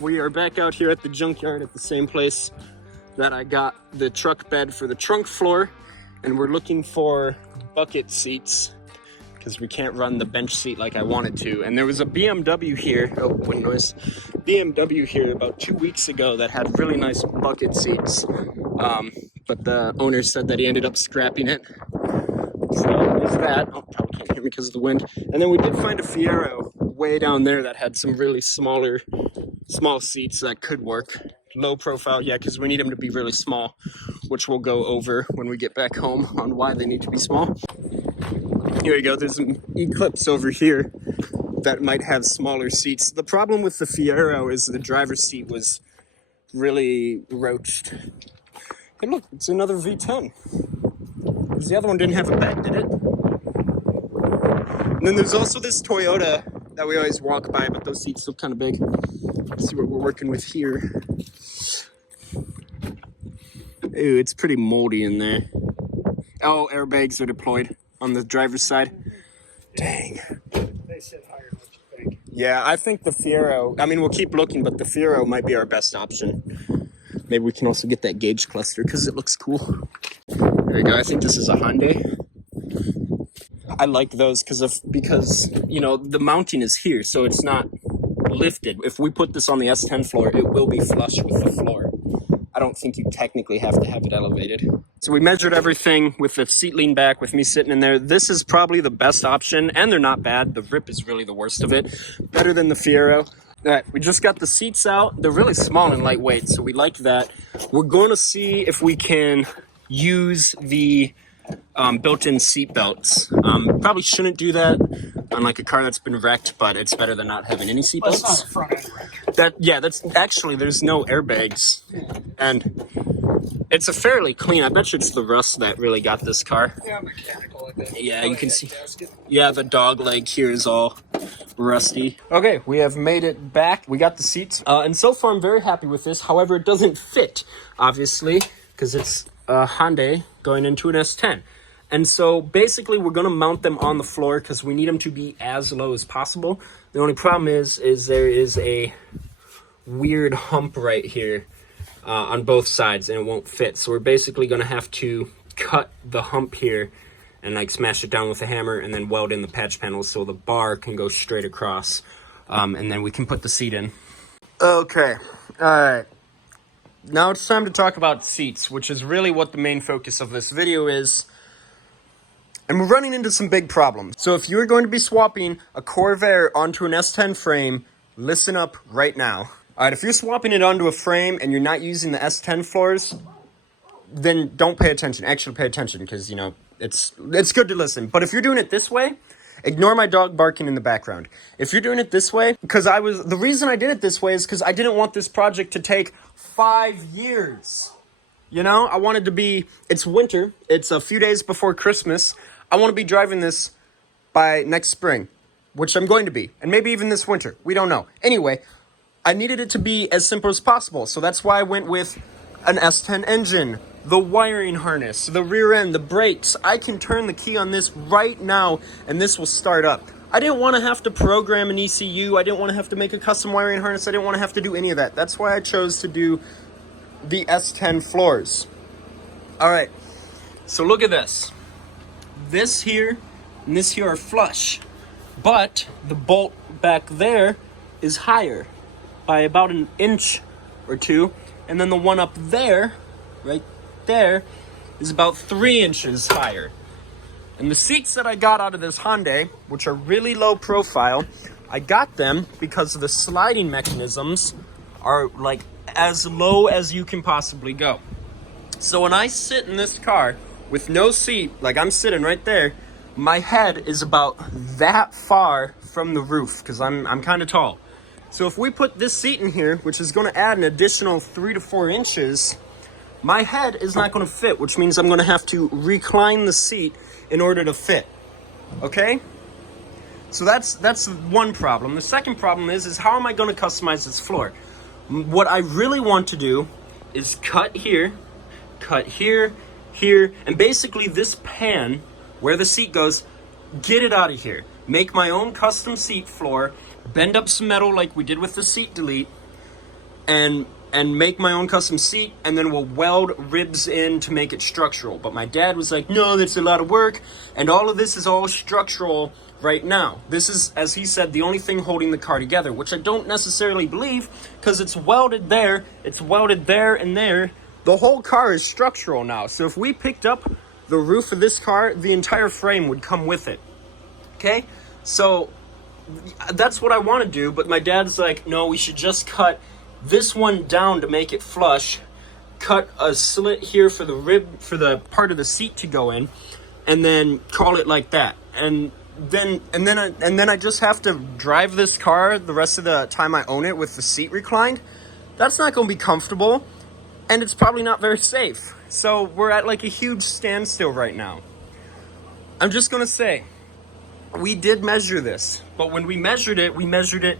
We are back out here at the junkyard at the same place that I got the truck bed for the trunk floor, and we're looking for bucket seats because we can't run the bench seat like I wanted to. And there was a BMW here, oh, wind noise, BMW here about 2 weeks ago that had really nice bucket seats, but the owner said that he ended up scrapping it. So there's that. Oh, probably can't hear me because of the wind. And then we did find a Fiero way down there that had some really small seats that could work. Low profile, yeah, because we need them to be really small, which we'll go over when we get back home on why they need to be small. Here we go, there's an Eclipse over here that might have smaller seats. The problem with the Fiero is the driver's seat was really roached. Hey look, it's another V10. Because the other one didn't have a bed, did it? And then there's also this Toyota that we always walk by, but those seats look kind of big. Let's see what we're working with here. Ooh, it's pretty moldy in there. Oh, airbags are deployed on the driver's side. Dang. They said higher, what you think? Yeah, I think the Fiero, I mean, we'll keep looking, but the Fiero might be our best option. Maybe we can also get that gauge cluster because it looks cool. There we go, I think this is a Hyundai. I like those because you know, the mounting is here, so it's not lifted. If we put this on the S10 floor, it will be flush with the floor. I don't think you technically have to have it elevated. So we measured everything with the seat lean back, with me sitting in there. This is probably the best option, and they're not bad. The rip is really the worst of it. Better than the Fiero. All right, we just got the seats out. They're really small and lightweight, so we like that. We're going to see if we can use the built-in seat belts. Probably shouldn't do that on like a car that's been wrecked, but it's better than not having any seat belts. That's not a front end wreck. That's actually, there's no airbags, and it's a fairly clean. I bet you it's the rust that really got this car. Yeah, mechanical. I think. Yeah, you can see. Yeah, the dog leg here is all rusty. Okay, we have made it back. We got the seats, and so far I'm very happy with this. However, it doesn't fit, obviously, because it's a Hyundai going into an S10. And so basically we're going to mount them on the floor because we need them to be as low as possible. The only problem is there is a weird hump right here on both sides, and it won't fit. So we're basically going to have to cut the hump here and like smash it down with a hammer and then weld in the patch panels so the bar can go straight across, and then we can put the seat in. Okay, all right. Now it's time to talk about seats, which is really what the main focus of this video is. And we're running into some big problems. So if you're going to be swapping a Corvair onto an S10 frame, listen up right now. All right, if you're swapping it onto a frame and you're not using the S10 floors, then don't pay attention. Actually pay attention because, you know, it's good to listen. But if you're doing it this way, ignore my dog barking in the background. If you're doing it this way, the reason I did it this way is because I didn't want this project to take 5 years. You know, I wanted to be, it's winter, it's a few days before Christmas. I want to be driving this by next spring, which I'm going to be, and maybe even this winter. We don't know. Anyway, I needed it to be as simple as possible, so that's why I went with an S10 engine, the wiring harness, the rear end, the brakes. I can turn the key on this right now, and this will start up. I didn't want to have to program an ECU. I didn't want to have to make a custom wiring harness. I didn't want to have to do any of that. That's why I chose to do the S10 floors. All right, so look at this. This here and this here are flush, but the bolt back there is higher by about an inch or two, and then the one up there, right there, is about 3 inches higher. And the seats that I got out of this Hyundai, which are really low profile, I got them because the sliding mechanisms are like as low as you can possibly go. So when I sit in this car with no seat, like I'm sitting right there, my head is about that far from the roof because I'm kind of tall. So if we put this seat in here, which is going to add an additional 3 to 4 inches, my head is not going to fit, which means I'm going to have to recline the seat in order to fit. Okay? So that's one problem. The second problem is how am I going to customize this floor? What I really want to do is cut here, here, and basically this pan where the seat goes, get it out of here. make my own custom seat floor, bend up some metal like we did with the seat delete, and make my own custom seat, and then we'll weld ribs in to make it structural. But my dad was like, no, that's a lot of work, and all of this is all structural right now. This is, as he said, the only thing holding the car together, which I don't necessarily believe, because it's welded there and there. The whole car is structural now. So if we picked up the roof of this car, the entire frame would come with it. Okay? So that's what I want to do, but my dad's like, no, we should just cut this one down to make it flush, cut a slit here for the rib, for the part of the seat to go in, and then call it like that. And then I just have to drive this car the rest of the time I own it with the seat reclined. That's not going to be comfortable, and it's probably not very safe. So we're at like a huge standstill right now. I'm just going to say, we did measure this, but when we measured it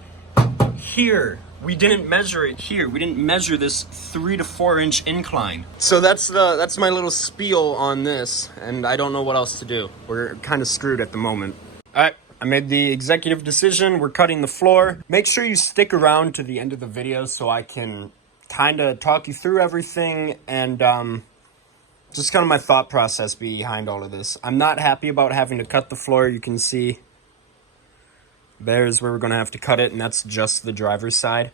here. We didn't measure it here. We didn't measure this 3 to 4 inch incline. So that's my little spiel on this, and I don't know what else to do. We're kind of screwed at the moment. All right, I made the executive decision. We're cutting the floor. Make sure you stick around to the end of the video so I can kind of talk you through everything and just kind of my thought process behind all of this. I'm not happy about having to cut the floor. You can see there's where we're going to have to cut it, and that's just the driver's side.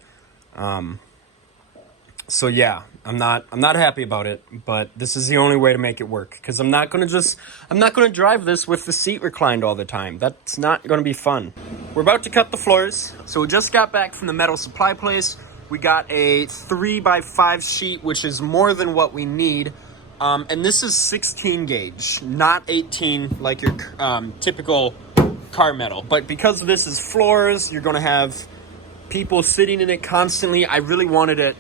So yeah, I'm not happy about it, but this is the only way to make it work, because I'm not going to drive this with the seat reclined all the time. That's not going to be fun. We're about to cut the floors. So we just got back from the metal supply place. We got a 3x5 sheet, which is more than what we need. And this is 16 gauge, not 18 like your typical car metal. But because this is floors, you're going to have people sitting in it constantly. I really wanted it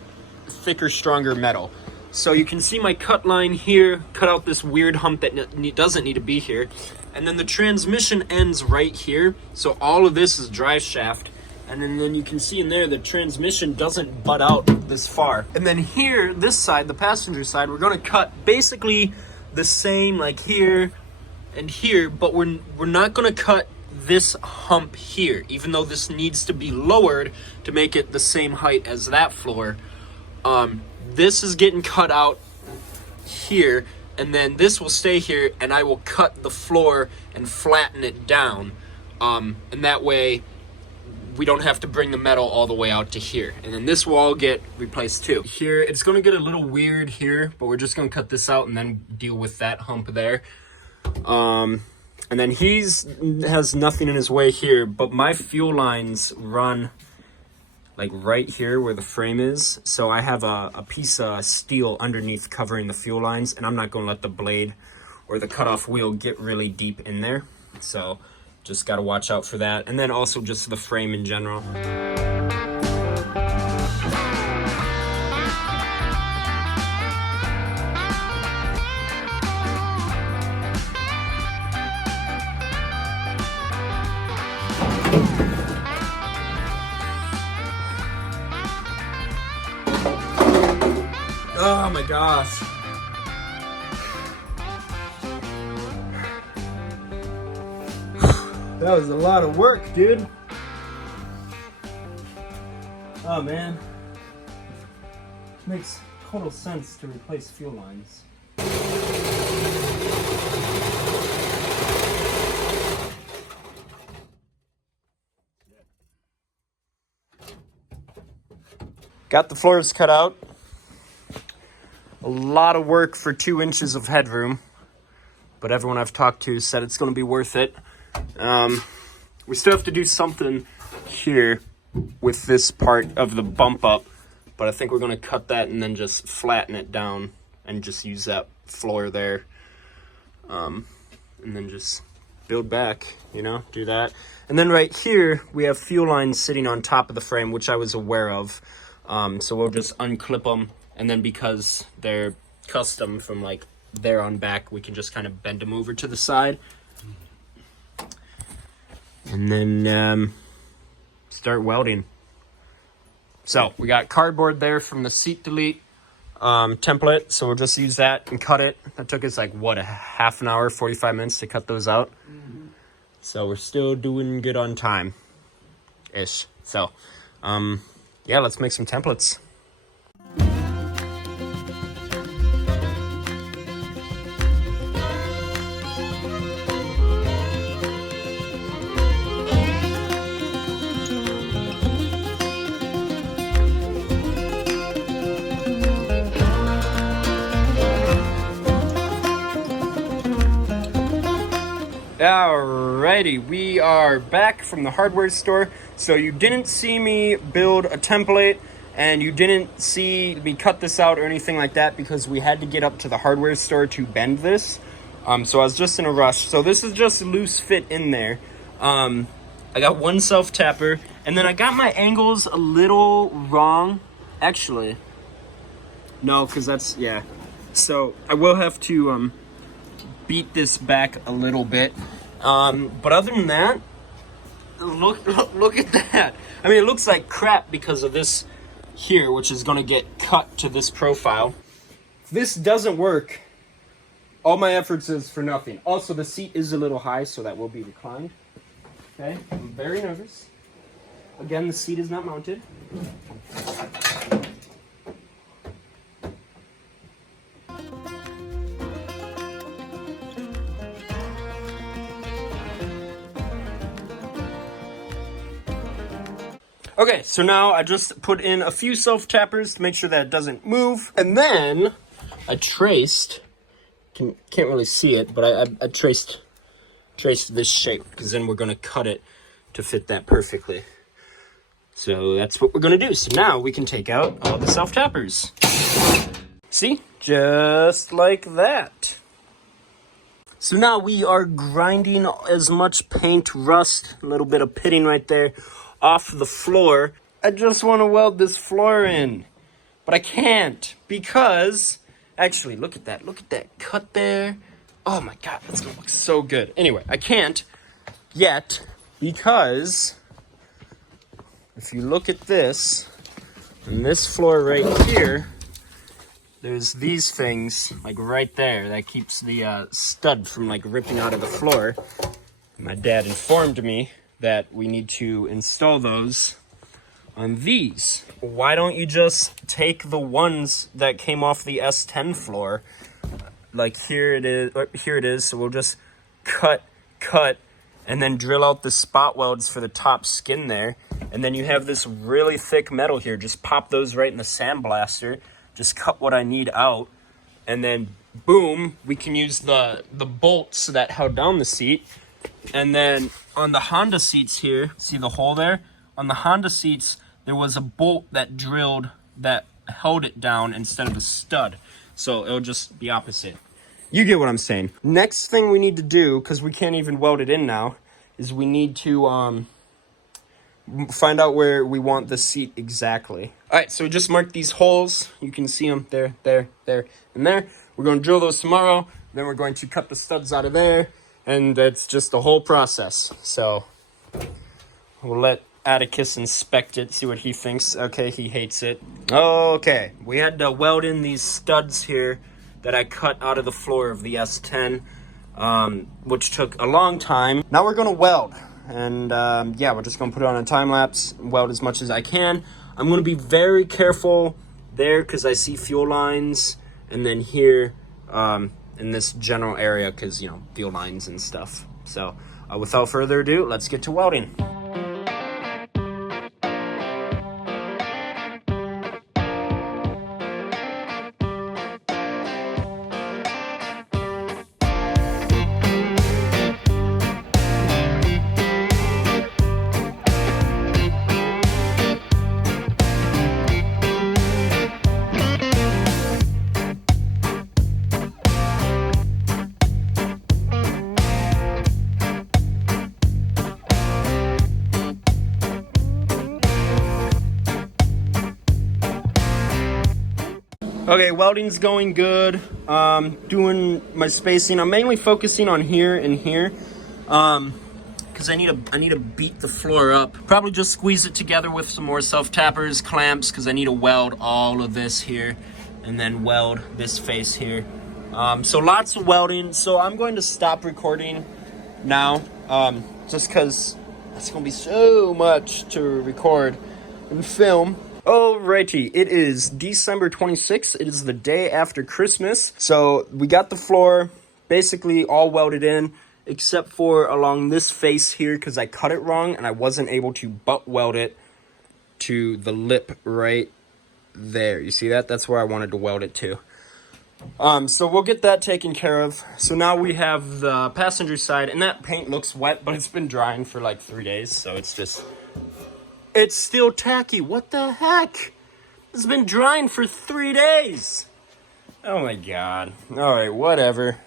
thicker, stronger metal. So you can see my cut line here, cut out this weird hump that doesn't need to be here. And then the transmission ends right here. So all of this is drive shaft. And then you can see in there the transmission doesn't butt out this far. And then here, this side, the passenger side, we're going to cut basically the same like here and here, but we're not going to cut this hump here, even though this needs to be lowered to make it the same height as that floor. This is getting cut out here, and then this will stay here, and I will cut the floor and flatten it down, and that way we don't have to bring the metal all the way out to here. And then this will all get replaced too. Here, it's going to get a little weird here, but we're just going to cut this out and then deal with that hump there. And then has nothing in his way here, but my fuel lines run like right here where the frame is. So I have a piece of steel underneath covering the fuel lines, and I'm not going to let the blade or the cutoff wheel get really deep in there. So just got to watch out for that. And then also just the frame in general. Oh my gosh. That was a lot of work, dude. Oh man. Makes total sense to replace fuel lines. Got the floors cut out. A lot of work for 2 inches of headroom, but everyone I've talked to said it's going to be worth it. We still have to do something here with this part of the bump up, but I think we're going to cut that and then just flatten it down and just use that floor there, and then just build back, you know, do that. And then right here we have fuel lines sitting on top of the frame, which I was aware of, so we'll just unclip them. And then because they're custom from like there on back, we can just kind of bend them over to the side. And then start welding. So we got cardboard there from the seat delete template. So we'll just use that and cut it. That took us like, what, a half an hour, 45 minutes to cut those out. Mm-hmm. So we're still doing good on time-ish. So, yeah, let's make some templates. Alrighty, we are back from the hardware store. So you didn't see me build a template, and you didn't see me cut this out or anything like that because we had to get up to the hardware store to bend this. So I was just in a rush. So this is just loose fit in there. I got one self-tapper, and then I got my angles a little wrong. Actually, no, because that's, yeah. So I will have to beat this back a little bit. But other than that, look at that. I mean, it looks like crap because of this here, which is going to get cut to this profile. If this doesn't work, all my efforts is for nothing. Also, the seat is a little high, so that will be reclined. Okay, I'm very nervous. Again, the seat is not mounted. Okay, so now I just put in a few self-tappers to make sure that it doesn't move. And then I traced, can't really see it, but I traced this shape, because then we're going to cut it to fit that perfectly. So that's what we're going to do. So now we can take out all the self-tappers. See? Just like that. So now we are grinding as much paint, rust, a little bit of pitting right there, off the floor. I just want to weld this floor in, but I can't because, actually, look at that cut there. Oh my god, that's gonna look so good. Anyway, I can't yet because if you look at this, and this floor right here, there's these things like right there that keeps the stud from like ripping out of the floor. My dad informed me that we need to install those on these. Why don't you just take the ones that came off the S10 floor? Like here it is. So we'll just cut, and then drill out the spot welds for the top skin there. And then you have this really thick metal here. Just pop those right in the sandblaster. Just cut what I need out. And then boom, we can use the bolts that held down the seat. And then on the Honda seats here, see the hole there? On the Honda seats, there was a bolt that drilled that held it down instead of a stud. So it'll just be opposite. You get what I'm saying. Next thing we need to do, because we can't even weld it in now, is we need to find out where we want the seat exactly. All right, so we just marked these holes. You can see them there, and there. We're going to drill those tomorrow. Then we're going to cut the studs out of there. And that's just the whole process. So we'll let Atticus inspect it, see what he thinks. Okay, he hates it. Okay, we had to weld in these studs here that I cut out of the floor of the S10, which took a long time. Now we're going to weld. And yeah, we're just going to put it on a time lapse, weld as much as I can. I'm going to be very careful there because I see fuel lines. And then here, in this general area, because, you know, fuel lines and stuff. So without further ado, let's get to welding. Okay, welding's going good. Doing my spacing. I'm mainly focusing on here and here, because I need to beat the floor up. Probably just squeeze it together with some more self-tappers, clamps, because I need to weld all of this here, and then weld this face here. So lots of welding. So I'm going to stop recording now. just because it's going to be so much to record and film. Alrighty, it is December 26th. It is the day after Christmas. So we got the floor basically all welded in, except for along this face here, because I cut it wrong and I wasn't able to butt weld it to the lip right there. You see that? That's where I wanted to weld it to. So we'll get that taken care of. So now we have the passenger side, and that paint looks wet, but it's been drying for like 3 days, so it's still tacky. What the heck? It's been drying for 3 days. Oh my god. Alright, whatever.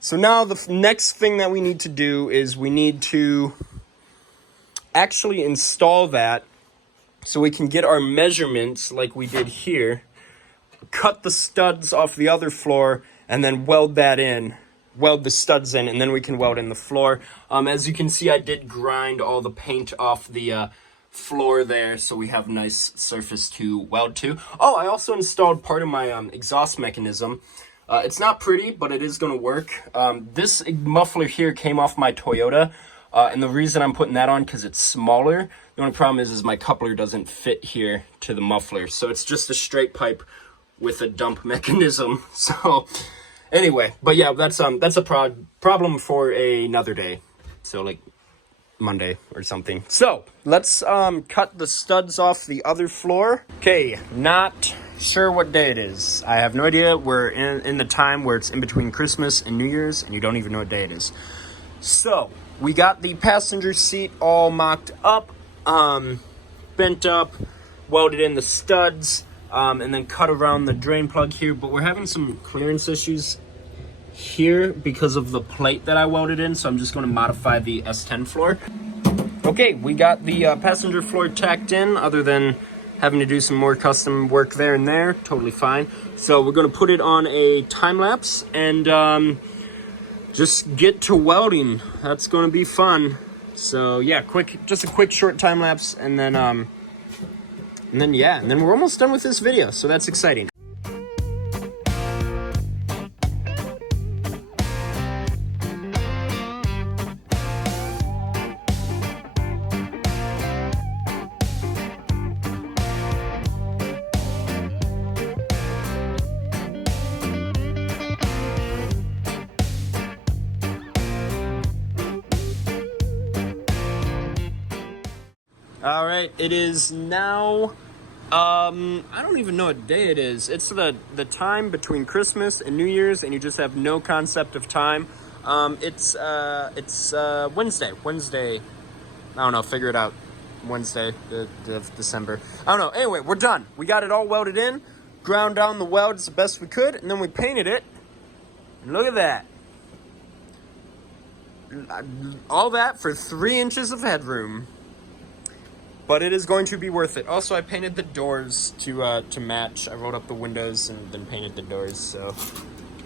So now the next thing that we need to do is we need to actually install that so we can get our measurements like we did here, cut the studs off the other floor, and then weld that in. Weld the studs in, and then we can weld in the floor. As you can see, I did grind all the paint off the floor there, so we have a nice surface to weld to. Oh, I also installed part of my exhaust mechanism. It's not pretty, but it is going to work. This muffler here came off my Toyota, and the reason I'm putting that on because it's smaller. The only problem is my coupler doesn't fit here to the muffler, so it's just a straight pipe with a dump mechanism. So anyway, but yeah, that's a problem for another day. So like Monday or something. So let's cut the studs off the other floor. Okay, not sure what day it is. I have no idea. We're in the time where it's in between Christmas and New Year's, and you don't even know what day it is. So we got the passenger seat all mocked up, bent up, welded in the studs, and then cut around the drain plug here. But we're having some clearance issues here because of the plate that I welded in, so I'm just going to modify the S10 floor. Okay, we got the passenger floor tacked in, other than having to do some more custom work there and there. Totally fine. So we're going to put it on a time lapse and just get to welding. That's going to be fun. So yeah, just a quick short time lapse, and then we're almost done with this video. So that's exciting. All right, it is now, I don't even know what day it is. It's the time between Christmas and New Year's, and you just have no concept of time. It's Wednesday. I don't know, figure it out. Wednesday, the December. I don't know. Anyway, we're done. We got it all welded in, ground down the welds the best we could, and then we painted it. And look at that. All that for 3 inches of headroom. But it is going to be worth it. Also, I painted the doors to match. I rolled up the windows and then painted the doors, so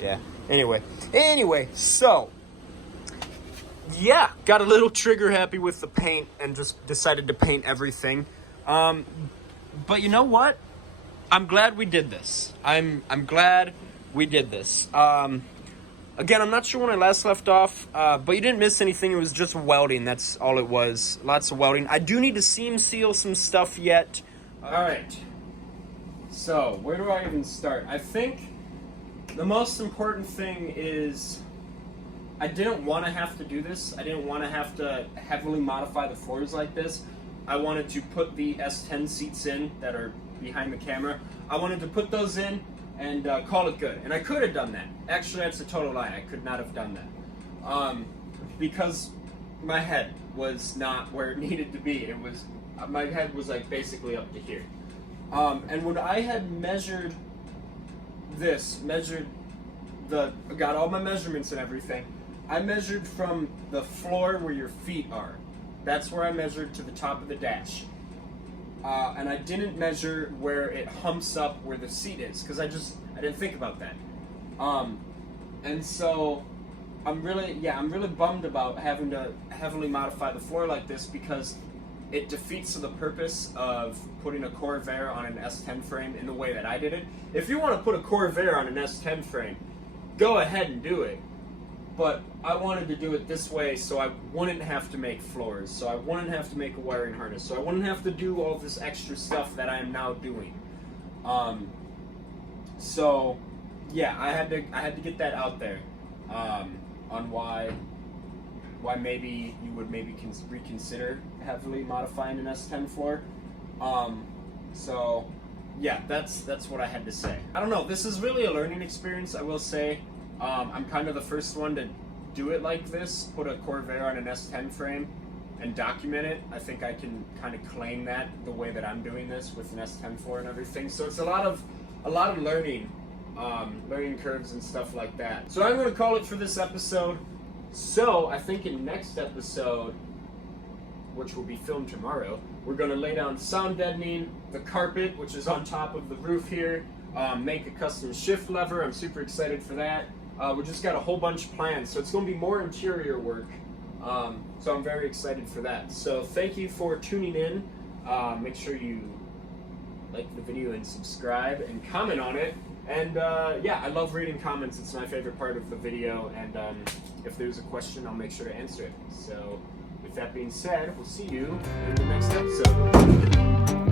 yeah. Anyway, so yeah, got a little trigger happy with the paint and just decided to paint everything. But you know what? I'm glad we did this. I'm glad we did this. Again, I'm not sure when I last left off, but you didn't miss anything. It was just welding. That's all it was. Lots of welding. I do need to seam seal some stuff yet. All right. So, where do I even start? I think the most important thing is I didn't want to have to do this. I didn't want to have to heavily modify the floors like this. I wanted to put the S10 seats in that are behind the camera. I wanted to put those in and call it good. And I could have done that. Actually, that's a total lie. I could not have done that. Because my head was not where it needed to be. It was, my head was like basically up to here. And when I had measured this, got all my measurements and everything, I measured from the floor where your feet are. That's where I measured to the top of the dash. And I didn't measure where it humps up where the seat is, because I didn't think about that. And so I'm really bummed about having to heavily modify the floor like this, because it defeats the purpose of putting a Corvair on an S10 frame in the way that I did it. If you want to put a Corvair on an S10 frame, go ahead and do it. but I wanted to do it this way so I wouldn't have to make floors, so I wouldn't have to make a wiring harness, so I wouldn't have to do all this extra stuff that I am now doing. So yeah, I had to get that out there on why maybe you would reconsider heavily modifying an S10 floor. So yeah, that's what I had to say. I don't know, this is really a learning experience, I will say. I'm kind of the first one to do it like this, put a Corvair on an S10 frame and document it. I think I can kind of claim that the way that I'm doing this with an S10 floor and everything. So it's a lot of learning, learning curves and stuff like that. So I'm going to call it for this episode. So I think in next episode, which will be filmed tomorrow, we're going to lay down sound deadening, the carpet, which is on top of the roof here, make a custom shift lever. I'm super excited for that. We just got a whole bunch planned, so it's going to be more interior work. So I'm very excited for that. So thank you for tuning in. Make sure you like the video and subscribe and comment on it. And yeah, I love reading comments. It's my favorite part of the video. And if there's a question, I'll make sure to answer it. So with that being said, we'll see you in the next episode.